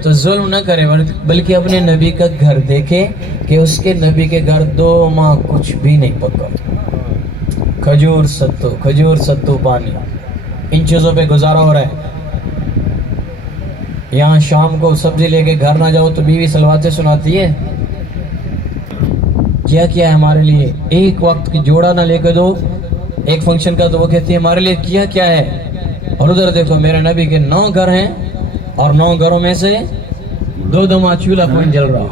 تو ظلم نہ کرے، بلکہ اپنے نبی کا گھر دیکھے کہ اس کے نبی کے گھر 2 ماہ کچھ بھی نہیں پکا. کھجور ستو پانی، ان چیزوں پہ گزارا ہو رہا ہے. یہاں شام کو سبزی لے کے گھر نہ جاؤ تو بیوی سلواتیں سناتی ہے. کیا کیا ہے ہمارے لیے؟ ایک وقت کی جوڑا نہ لے کے دو ایک فنکشن کا تو وہ کہتی ہے ہمارے لیے کیا کیا ہے. اور ادھر دیکھو میرے نبی کے 9 گھر ہیں اور 9 گھروں میں سے 2 ماہ چولہا کون جل رہا.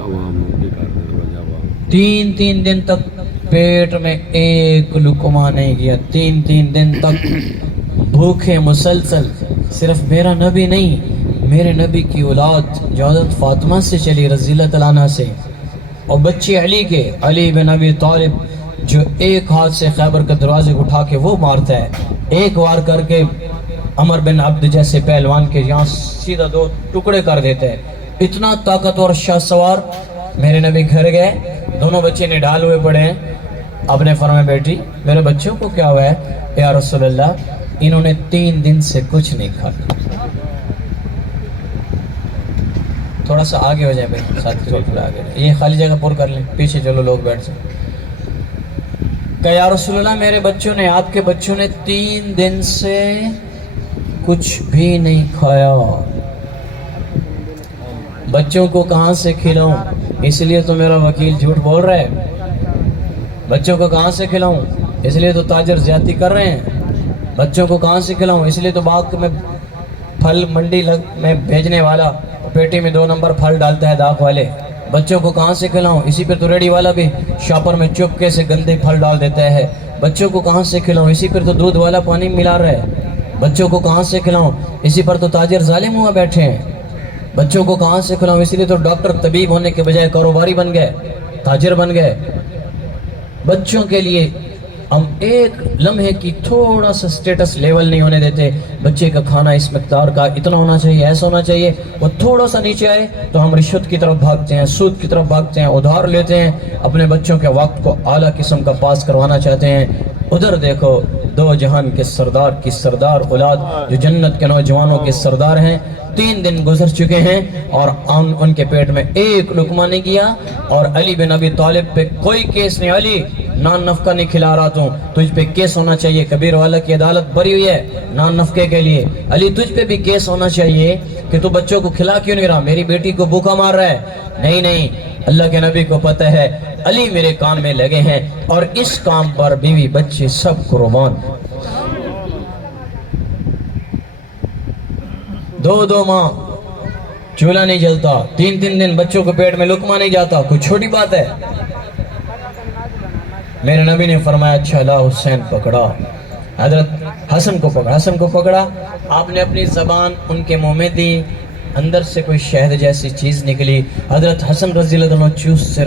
3 دن تک پیٹ میں ایک لقمہ نہیں گیا. 3 دن تک بھوکے مسلسل. صرف میرا نبی نہیں، میرے نبی کی اولاد جو حضرت فاطمہ سے چلی رضی اللہ تعالیٰ عنہ سے، اور بچے علی کے، علی بن ابی طالب جو ایک ہاتھ سے خیبر کے دروازے کو اٹھا کے وہ مارتا ہے، ایک وار کر کے عمر بن عبد جیسے پہلوان کے یہاں سیدھا 2 ٹکڑے کر دیتے ہیں. اتنا طاقتور شاہ سوار. میرے نبی گھر گئے, دونوں بچے نڈال ہوئے پڑے ہیں. آپ نے فرمایا بیٹی میرے بچوں کو کیا ہوا ہے؟ یا رسول اللہ انہوں نے 3 دن سے کچھ نہیں کھایا. تھوڑا سا آگے ہو جائے بھائی, ساتھ تھوڑا آگے, یہ خالی جگہ پر کر لیں, پیچھے چلو لوگ بیٹھ جائیں. کہ یا رسول اللہ میرے بچوں نے, آپ کے بچوں نے 3 دن سے کچھ بھی نہیں کھایا. بچوں کو کہاں سے کھلاؤں؟ اس لیے تو میرا وکیل جھوٹ بول رہا ہے. بچوں کو کہاں سے کھلاؤں؟ اس لیے تو تاجر زیادتی کر رہے ہیں. بچوں کو کہاں سے کھلاؤں؟ اس لیے تو باغ میں پھل منڈی میں بھیجنے والا پیٹی میں 2 نمبر پھل ڈالتا ہے داغ والے. بچوں کو کہاں سے کھلاؤں؟ اسی پہ تو ریڈی والا بھی شاپر میں چپکے سے گندے پھل ڈال دیتا ہے. بچوں کو کہاں سے کھلاؤں؟ اسی پر تو دودھ والا پانی ملا رہا ہے. بچوں کو کہاں سے کھلاؤں؟ اسی پر تو تاجر ظالم ہوا بیٹھے ہیں. بچوں کو کہاں سے کھلاؤں؟ اسی لیے تو ڈاکٹر طبیب ہونے کے بجائے کاروباری بن گئے, تاجر بن گئے. بچوں کے لیے ہم ایک لمحے کی تھوڑا سا سٹیٹس لیول نہیں ہونے دیتے. بچے کا کھانا اس مقدار کا اتنا ہونا چاہیے, ایسا ہونا چاہیے. وہ تھوڑا سا نیچے آئے تو ہم رشوت کی طرف بھاگتے ہیں, سود کی طرف بھاگتے ہیں, ادھار لیتے ہیں, اپنے بچوں کے وقت کو اعلیٰ قسم کا پاس کروانا چاہتے ہیں. ادھر دیکھو 2 جہان کے سردار کی سردار اولاد جو جنت کے نوجوانوں کے سردار ہیں, 3 دن گزر چکے ہیں اور ان کے پیٹ میں ایک لقمہ نہیں گیا. اور علی بن ابی طالب پہ کوئی کیس نہیں. علی نان نفقہ نہیں کھلا رہا تو تجھ پہ کیس ہونا چاہیے. کبیر والا کی عدالت بری ہوئی ہے نان نفقے کے لیے. علی تجھ پہ بھی کیس ہونا چاہیے کہ تو بچوں کو کھلا کیوں نہیں رہا, میری بیٹی کو بھوکا مار رہا ہے. نہیں, اللہ کے نبی کو پتہ ہے علی میرے کام میں لگے ہیں اور اس کام پر بیوی بچے سب قربان. 2 ماہ چولہا نہیں جلتا, 3 دن بچوں کو پیٹ میں لقمہ نہیں جاتا, کوئی چھوٹی بات ہے. میرے نبی نے فرمایا اچھا لا حسین پکڑا. حضرت حسن کو پکڑا. آپ نے اپنی زبان ان کے منہ میں دی, اندر سے کوئی شہد جیسی چیز نکلی. حضرت حسن رضی اللہ عنہ چوستے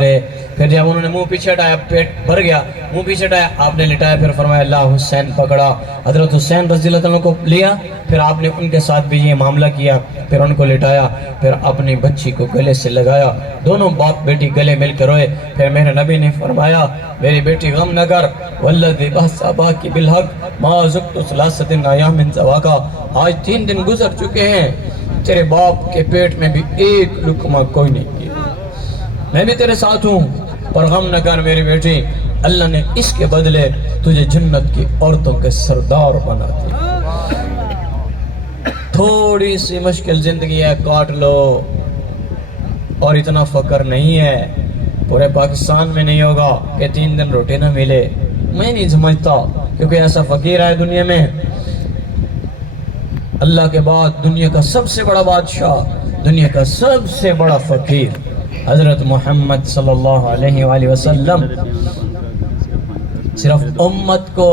رہے. پھر جب انہوں نے منہ پیچھے ہٹایا, پیٹ بھر گیا, منہ پیچھے ہٹایا, آپ نے لٹایا, پھر فرمایا اللہ حسین پکڑا. حضرت حسین رضی اللہ عنہ کو لیا, پھر آپ نے ان کے ساتھ بھی یہ معاملہ کیا, پھر ان کو لٹایا, پھر اپنی بچی کو گلے سے لگایا. دونوں باپ بیٹی گلے مل کر روئے. پھر میرے نبی نے فرمایا میری بیٹی غم نہ کر, والذی بحث اباکی بالحق ما ذقت ثلاثۃ ایام من زواکا. آج 3 دن گزر چکے ہیں, تیرے باپ کے پیٹ میں بھی ایک لقمہ کوئی نہیں کیا. میں بھی تیرے ساتھ ہوں, پر غم نہ کر میری بیٹی, اللہ نے اس کے بدلے تجھے جنت کی عورتوں کے سردار بنا دیا. تھوڑی سی مشکل زندگی ہے, کاٹ لو. اور اتنا فقر نہیں ہے, پورے پاکستان میں نہیں ہوگا کہ 3 دن روٹی نہ ملے. میں نہیں سمجھتا کیونکہ ایسا فقیر ہے دنیا میں. اللہ کے بعد دنیا کا سب سے بڑا بادشاہ, دنیا کا سب سے بڑا فقیر حضرت محمد صلی اللہ علیہ وآلہ وسلم. صرف امت کو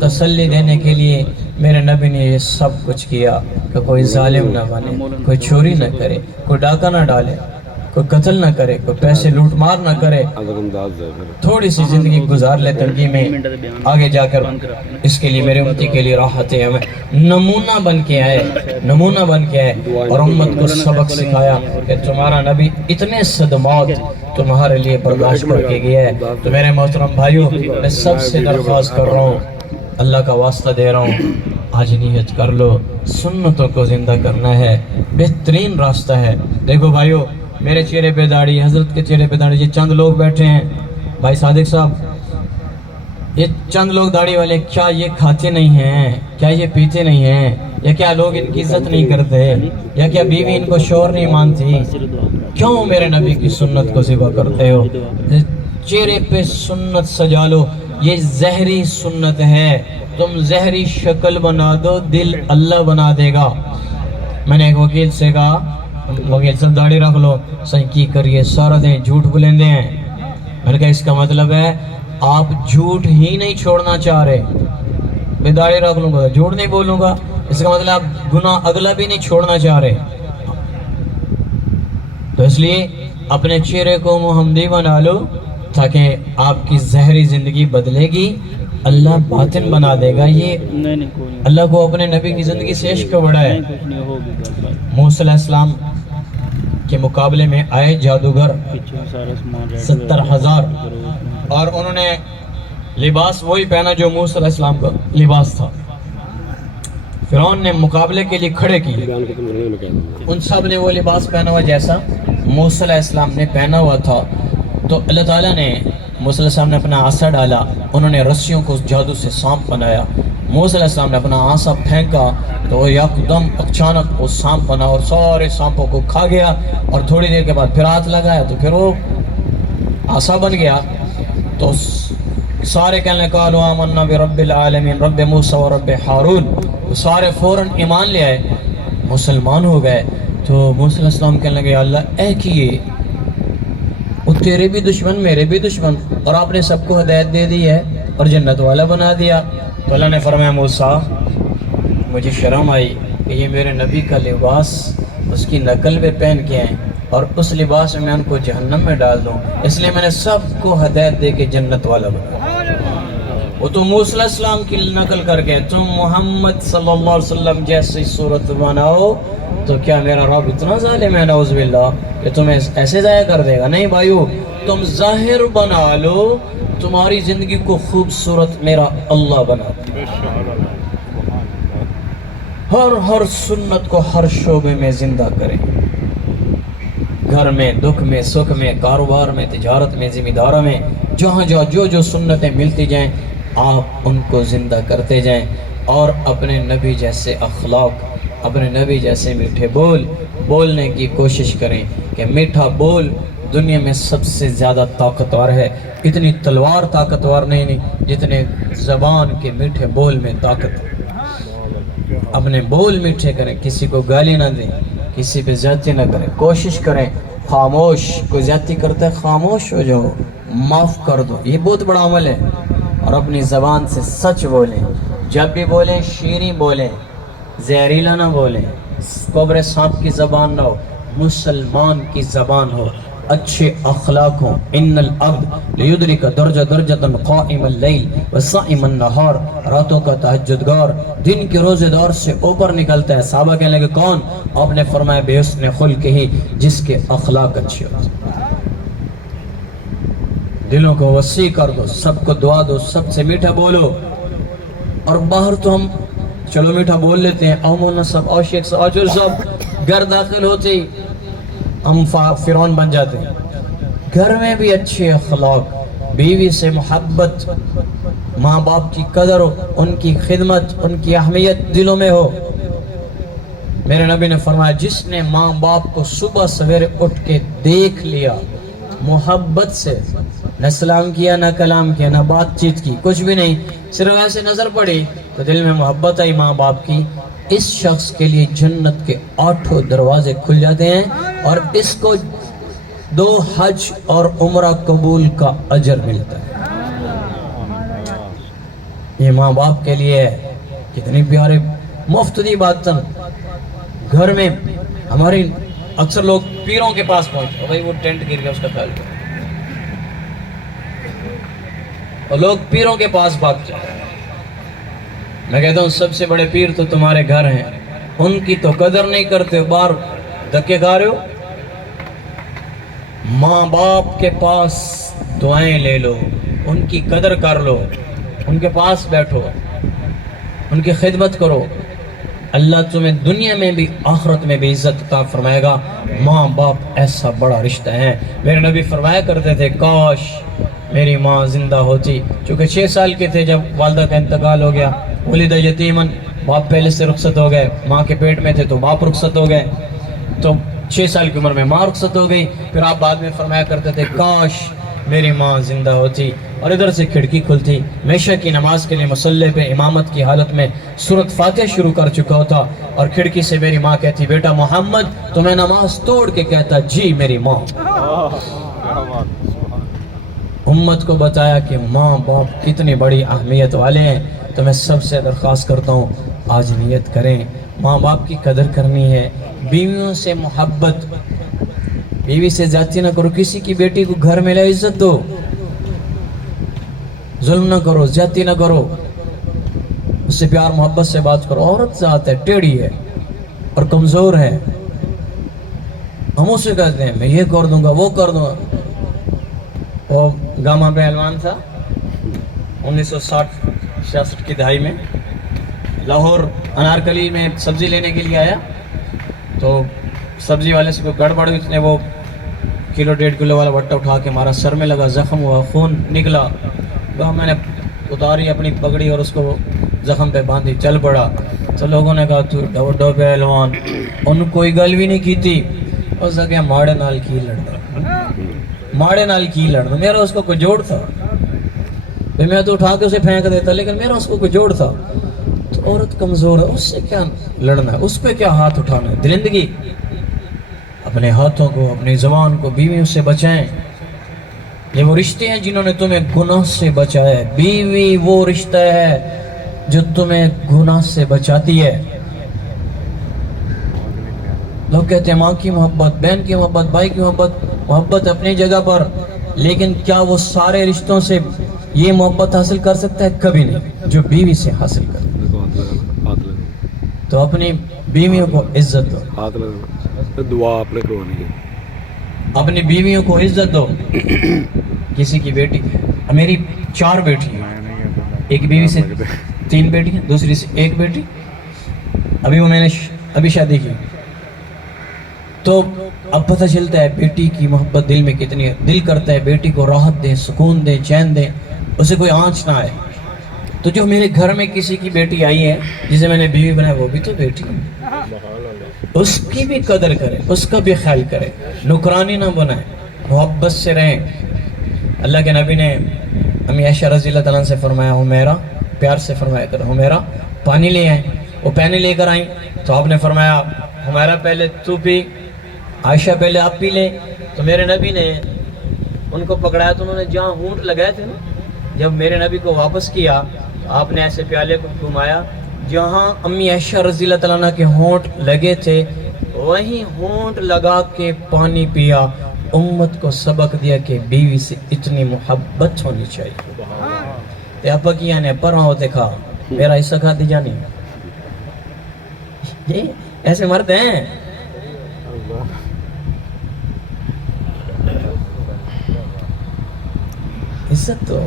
تسلی دینے کے لیے میرے نبی نے یہ سب کچھ کیا کہ کوئی ظالم نہ بنے, کوئی چوری نہ کرے, کوئی ڈاکہ نہ ڈالے, کوئی قتل نہ کرے, کوئی پیسے لوٹ مار نہ کرے. تھوڑی سی زندگی گزار لے تنگی میں, آگے جا کر اس کے لیے میرے امتی کے لیے راحتیں ہمیں نمونہ بن کے آئے اور امت کو سبق سکھایا کہ تمہارا نبی اتنے صدمات تمہارے لیے برداشت کر کے گیا ہے. تو میرے محترم بھائیوں, میں سب سے درخواست کر رہا ہوں, اللہ کا واسطہ دے رہا ہوں, آج نیت کر لو, سنتوں کو زندہ کرنا ہے, بہترین راستہ ہے. دیکھو بھائیوں, میرے چہرے پہ داڑھی, حضرت کے چہرے پہ داڑھی, یہ چند لوگ بیٹھے ہیں, بھائی صادق صاحب, یہ چند لوگ داڑھی والے, کیا یہ کھاتے نہیں ہیں؟ کیا یہ پیتے نہیں ہیں؟ یا کیا لوگ ان کی عزت نہیں کرتے؟ یا کیا بیوی ان کو شور نہیں مانتی؟ کیوں میرے نبی کی سنت کو ذبح کرتے ہو؟ چہرے پہ سنت سجا لو, یہ زہری سنت ہے. تم زہری شکل بنا دو, دل اللہ بنا دے گا. میں نے ایک وکیل سے کہا, وکیل صاحب داڑھی رکھ لو, صحیح کی کریے, سارا دن جھوٹ بولندے ہیں. میں نے کہا اس کا مطلب ہے آپ جھوٹ ہی نہیں چھوڑنا چاہ رہے. میں داڑھی رکھ لوں گا, جھوٹ نہیں بولوں گا, اس کا مطلب آپ گناہ اگلا بھی نہیں چھوڑنا چاہ رہے. تو اس لیے اپنے چہرے کو محمدی بنا لو تاکہ آپ کی زہری زندگی بدلے گی اللہ باطن بنا دے گا. یہ اللہ کو اپنے نبی کی زندگی سے عشق بڑا ہے. موسیٰ علیہ السلام کے مقابلے میں آئے جادوگر 70,000 اور انہوں نے لباس وہی پہنا جو موسیٰ علیہ السلام کا لباس تھا. فرعون نے مقابلے کے لیے کھڑے کیے. ان سب نے وہ لباس پہنا ہوا جیسا موسیٰ علیہ السلام نے پہنا ہوا تھا. تو اللہ تعالیٰ نے موسیٰ علیہ السلام نے اپنا عصا ڈالا, انہوں نے رسیوں کو جادو سے سانپ بنایا. موسیٰ علیہ السلام نے اپنا عصا پھینکا تو وہ یکدم اچانک وہ سانپ بنا اور سارے سانپوں کو کھا گیا. اور تھوڑی دیر کے بعد پھر ہاتھ لگایا تو پھر وہ عصا بن گیا. تو سارے کہنے لگے قالوا آمنا برب العالمین رب موسیٰ و رب ہارون. وہ سارے فوراً ایمان لے آئے, مسلمان ہو گئے. تو موسیٰ علیہ السلام کہنے لگے اللہ اے کیے, وہ تیرے بھی دشمن میرے بھی دشمن, اور آپ نے سب کو ہدایت دے دی ہے اور جنت والا بنا دیا. تو اللہ نے فرمایا موسیٰ مجھے شرم آئی کہ یہ میرے نبی کا لباس اس کی نقل میں پہن کے ہیں اور اس لباس میں ان کو جہنم میں ڈال دوں, اس لیے میں نے سب کو ہدایت دے کے جنت والا بنا. وہ تو موسیٰ علیہ السلام کی نقل کر کے تم محمد صلی اللہ علیہ وسلم جیسی صورت بناؤ تو کیا میرا رب اتنا ظالم ہے نعوذ باللہ کہ تمہیں ایسے ضائع کر دے گا؟ نہیں بھائیو, تم ظاہر بنا لو, تمہاری زندگی کو خوبصورت میرا اللہ بنا دے. ہر سنت کو ہر شعبے میں زندہ کریں, گھر میں, دکھ میں, سکھ میں, کاروبار میں, تجارت میں, ذمہ داروں میں, جہاں جو سنتیں ملتی جائیں آپ ان کو زندہ کرتے جائیں. اور اپنے نبی جیسے اخلاق, اپنے نبی جیسے میٹھے بول بولنے کی کوشش کریں کہ میٹھا بول دنیا میں سب سے زیادہ طاقتور ہے. اتنی تلوار طاقتور نہیں جتنے زبان کے میٹھے بول میں طاقت. اپنے بول میٹھے کریں, کسی کو گالی نہ دیں, کسی پہ زیادتی نہ کریں, کوشش کریں خاموش. کوئی زیادتی کرتا ہے خاموش ہو جاؤ, معاف کر دو, یہ بہت بڑا عمل ہے. اور اپنی زبان سے سچ بولیں, جب بھی بولیں شیریں بولیں, زہریلا نہ بولیں, قبر سانپ کی زبان نہ ہو, مسلمان کی زبان ہو, اچھے اخلاق ہوں. ان العبد لیدرک درجہ درجۃ قائم اللیل وصائم النہار, راتوں کا تہجدگار دن کے روزے دار سے اوپر نکلتا ہے. صحابہ کہنے لگے کون؟ آپ نے فرمایا بے حسن خلق ہی, جس کے اخلاق اچھے ہو. دلوں کو وسیع کر دو, سب کو دعا دو, سب سے میٹھا بولو. اور باہر تو ہم چلو میٹھا بول لیتے ہیں, او مولانا صاحب, او شیخ صاحب, او چور صاحب, گھر داخل ہوتے ہی ہم فرعون بن جاتے ہیں. گھر میں بھی اچھے اخلاق, بیوی سے محبت, ماں باپ کی قدر ہو, ان کی خدمت, ان کی اہمیت دلوں میں ہو. میرے نبی نے فرمایا جس نے ماں باپ کو صبح سویرے اٹھ کے دیکھ لیا محبت سے, نہ سلام کیا, نہ کلام کیا, نہ بات چیت کی, کچھ بھی نہیں, صرف ایسے نظر پڑی تو دل میں محبت آئی ماں باپ کی, اس شخص کے لیے جنت کے 8 دروازے کھل جاتے ہیں اور اس کو 2 حج اور عمرہ قبول کا اجر ملتا ہے. یہ ماں باپ کے لیے کتنی پیارے مفت دی بات. گھر میں ہماری اکثر لوگ پیروں کے پاس پہنچتے, بھائی وہ ٹینٹ گر گیا اس کا خیال کرو, اور لوگ پیروں کے پاس بھاگتے ہیں. میں کہتا ہوں سب سے بڑے پیر تو تمہارے گھر ہیں, ان کی تو قدر نہیں کرتے, باہر دھکے کھا رہے ہو. ماں باپ کے پاس دعائیں لے لو, ان کی قدر کر لو, ان کے پاس بیٹھو, ان کی خدمت کرو. اللہ تمہیں دنیا میں بھی آخرت میں بھی عزت عطا فرمائے گا. ماں باپ ایسا بڑا رشتہ ہے. میرے نبی فرمایا کرتے تھے کاش میری ماں زندہ ہوتی, چونکہ 6 سال کے تھے جب والدہ کا انتقال ہو گیا. ولد یتیمن, باپ پہلے سے رخصت ہو گئے, ماں کے پیٹ میں تھے تو باپ رخصت ہو گئے, تو 6 سال کی عمر میں ماں رخصت ہو گئی. پھر آپ بعد میں فرمایا کرتے تھے کاش میری ماں زندہ ہوتی. اور ادھر سے کھڑکی کھلتی, عشاء کی نماز کے لیے مصلی پہ امامت کی حالت میں سورۃ فاتحہ شروع کر چکا ہوتا, اور کھڑکی سے میری ماں کہتی بیٹا محمد, تو میں نماز توڑ کے کہتا جی میری ماں. امت کو بتایا کہ ماں باپ کتنی بڑی اہمیت والے ہیں. تو میں سب سے درخواست کرتا ہوں آج نیت کریں, ماں باپ کی قدر کرنی ہے. بیویوں سے محبت, بیوی سے زیادتی نہ کرو, کسی کی بیٹی کو گھر میں لے عزت دو. ظلم نہ کرو، زیادتی نہ کرو، اس سے پیار محبت سے بات کرو. عورت ذات ہے، ٹیڑھی ہے اور کمزور ہے. ہم اسے کہتے ہیں میں یہ کر دوں گا، وہ کر دوں گا. وہ گاما پہلوان تھا 1960-66 کی دہائی میں، لاہور انارکلی میں سبزی لینے کے لیے آیا. تو سبزی والے سے کوئی گڑبڑ ہوئی، اس نے وہ 1.5 کلو والا بٹا اٹھا کے مارا، سر میں لگا، زخم ہوا، خون نکلا. تو میں نے اتاری اپنی پگڑی اور اس کو زخم پہ باندھی، چل پڑا. تو لوگوں نے کہا تو ڈوڈو پہلوان. ان کوئی گل بھی نہیں کی تھی. اس نے کہا ماڑے نال کی لڑنا، ماڑے نال کی لڑنا. میرا اس کو کوئی جوڑ تھا، میں تو اٹھا کے اسے پھینک دیتا، لیکن میرا اس کو کوئی جوڑ تھا. تو عورت کمزور ہے، اس سے کیا لڑنا ہے، اس پہ کیا ہاتھ اٹھانا ہے. درندگی. اپنے ہاتھوں کو، اپنی زبان کو، بیویوں سے بچائیں. یہ وہ رشتے ہیں جنہوں نے تمہیں گناہ سے بچایا ہے. بیوی وہ رشتہ ہے جو تمہیں گناہ سے بچاتی ہے. لوگ کہتے ہیں ماں کی محبت، بہن کی محبت، بھائی کی محبت، محبت اپنی جگہ پر، لیکن کیا وہ سارے رشتوں سے یہ محبت حاصل کر سکتا ہے؟ کبھی نہیں، جو بیوی سے حاصل کر. تو اپنی بیویوں کو عزت دو، دعا آپ نے کروانی ہے. اپنی بیویوں کو عزت دو. کسی کی بیٹی، میری 4 بیٹی ہیں، ایک بیوی سے 3 بیٹی ہیں، دوسری سے 1 بیٹی. ابھی وہ میں نے ابھی شادی کی. تو اب پتہ چلتا ہے بیٹی کی محبت دل میں کتنی ہے. دل کرتا ہے بیٹی کو راحت دیں، سکون دیں، چین دیں، اسے کوئی آنچ نہ آئے. تو جو میرے گھر میں کسی کی بیٹی آئی ہے جسے میں نے بیوی بنایا، وہ بھی تو بیٹی ہے، اس کی بھی قدر کرے، اس کا بھی خیال کرے، نکرانی نہ بنائے، محبت سے رہیں. اللہ کے نبی نے امی عائشہ رضی اللہ تعالیٰ سے فرمایا، حمیرہ، پیار سے فرمایا کر، حمیرہ پانی لے آئیں. وہ پانی لے کر آئیں تو آپ نے فرمایا حمیرہ پہلے تو پی، عائشہ پہلے آپ پی لیں. تو میرے نبی نے ان کو پکڑایا تو انہوں نے جہاں ہونٹ لگائے تھے نا، جب میرے نبی کو واپس کیا آپ نے ایسے پیالے کو گھمایا، جہاں امی عائشہ رضی اللہ تعالیٰ عنہ کے ہونٹ لگے تھے وہیں ہونٹ لگا کے پانی پیا. امت کو سبق دیا کہ بیوی سے اتنی محبت ہونی چاہیے. تے ابا کیا نے پرواں ہوتے کھا، میرا حصہ کھاتی جانی. یہ ایسے مرد ہیں. عزت تو.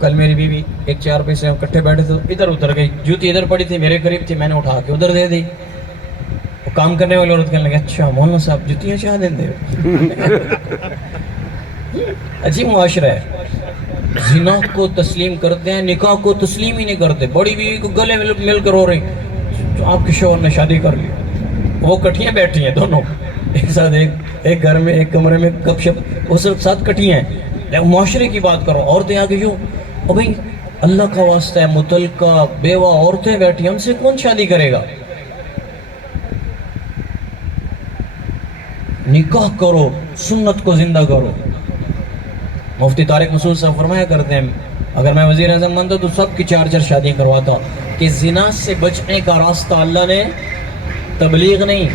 کل میری بیوی ایک 4 پیسے ہم کٹھے بیٹھے تھے، ادھر اتر گئی، جوتی ادھر پڑی تھی، میرے قریب تھی، میں نے اٹھا کے ادھر دے دی. وہ کام کرنے والی عورت کہنے لگے اچھا مولانا صاحب جوتیاں چاہ دیں دے. عجیب معاشرہ ہے. زنا کو تسلیم کرتے ہیں، نکاح کو تسلیم ہی نہیں کرتے. بڑی بیوی کو گلے مل کر ہو رہی، تو آپ کے شوہر نے شادی کر لی، وہ کٹھیاں بیٹھی ہیں دونوں ایک ساتھ، ایک گھر میں ایک کمرے میں گپ شپ، وہ سب ساتھ کٹھی ہیں. معاشرے کی بات کرو، عورتیں آگے یوں، او بھائی اللہ کا واسطہ ہے، متعلقہ بیوہ عورتیں بیٹھی، ہم سے کون شادی کرے گا؟ نکاح کرو، سنت کو زندہ کرو. مفتی طارق مسعود صاحب فرمایا کرتے ہیں اگر میں وزیر اعظم بنتا تو سب کی 4 شادیاں کرواتا. کہ زنا سے بچنے کا راستہ اللہ نے تبلیغ نہیں،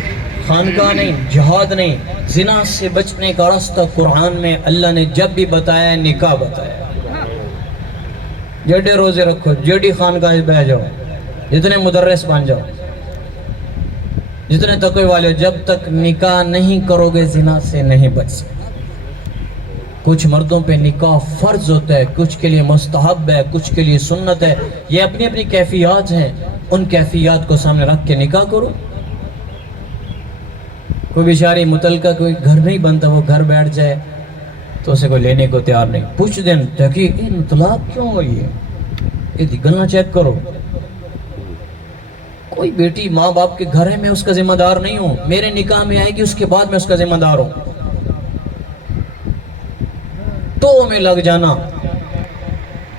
خانقاہ نہیں، جہاد نہیں، زنا سے بچنے کا راستہ قرآن میں اللہ نے جب بھی بتایا نکاح بتایا. جڑے روزے رکھو، جڑی خانقاہ بہ جاؤ، جتنے مدرس بن جاؤ، جتنے تقوی والے ہو، جب تک نکاح نہیں کرو گے زنا سے نہیں بچ سکتے. کچھ مردوں پہ نکاح فرض ہوتا ہے، کچھ کے لیے مستحب ہے، کچھ کے لیے سنت ہے. یہ اپنی اپنی کیفیات ہیں، ان کیفیات کو سامنے رکھ کے نکاح کرو. کوئی بیچاری متعلقہ کوئی گھر نہیں بنتا، وہ گھر بیٹھ جائے تو اسے کوئی لینے کو تیار نہیں. پوچھ دیں تحقیق طلاق کیوں ہوئی ہے، یہ گلنا چیک کرو. کوئی بیٹی ماں باپ کے گھر ہے، میں اس کا ذمہ دار نہیں ہوں، میرے نکاح میں آئے گی اس کے بعد میں اس کا ذمہ دار ہوں. تو میں لگ جانا.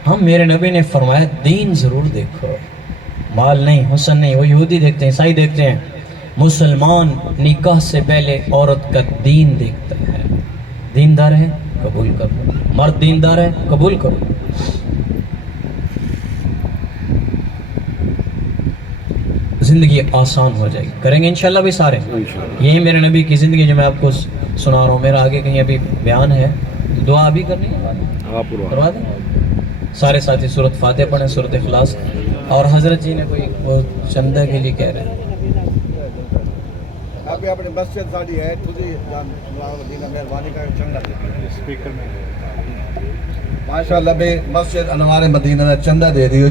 ہم میرے نبی نے فرمایا دین ضرور دیکھو، مال نہیں، حسن نہیں. وہ یہودی دیکھتے ہیں، عیسائی دیکھتے ہیں، مسلمان نکاح سے پہلے عورت کا دین دیکھتا ہے. دیندار ہے قبول کرو، مرد دیندار ہے قبول کرو. زندگی آسان ہو جائے گی. کریں گے انشاءاللہ بھی سارے. یہی میرے نبی کی زندگی جو میں آپ کو سنا رہا ہوں. میرا آگے کہیں ابھی بیان ہے، دعا بھی کرنی ہے، کروا دیں. سارے ساتھی صورت فاتح پڑھیں، صورت اخلاص. اور حضرت جی نے کوئی وہ چندہ کے لیے کہہ رہے ہیں. ابھی اپنی مسجد ساری ہے تجھے جان مدینہ مہربانی کا چندا اسپیکر میں ماشاءاللہ بے مسجد انوار مدینہ چندہ دے دیو.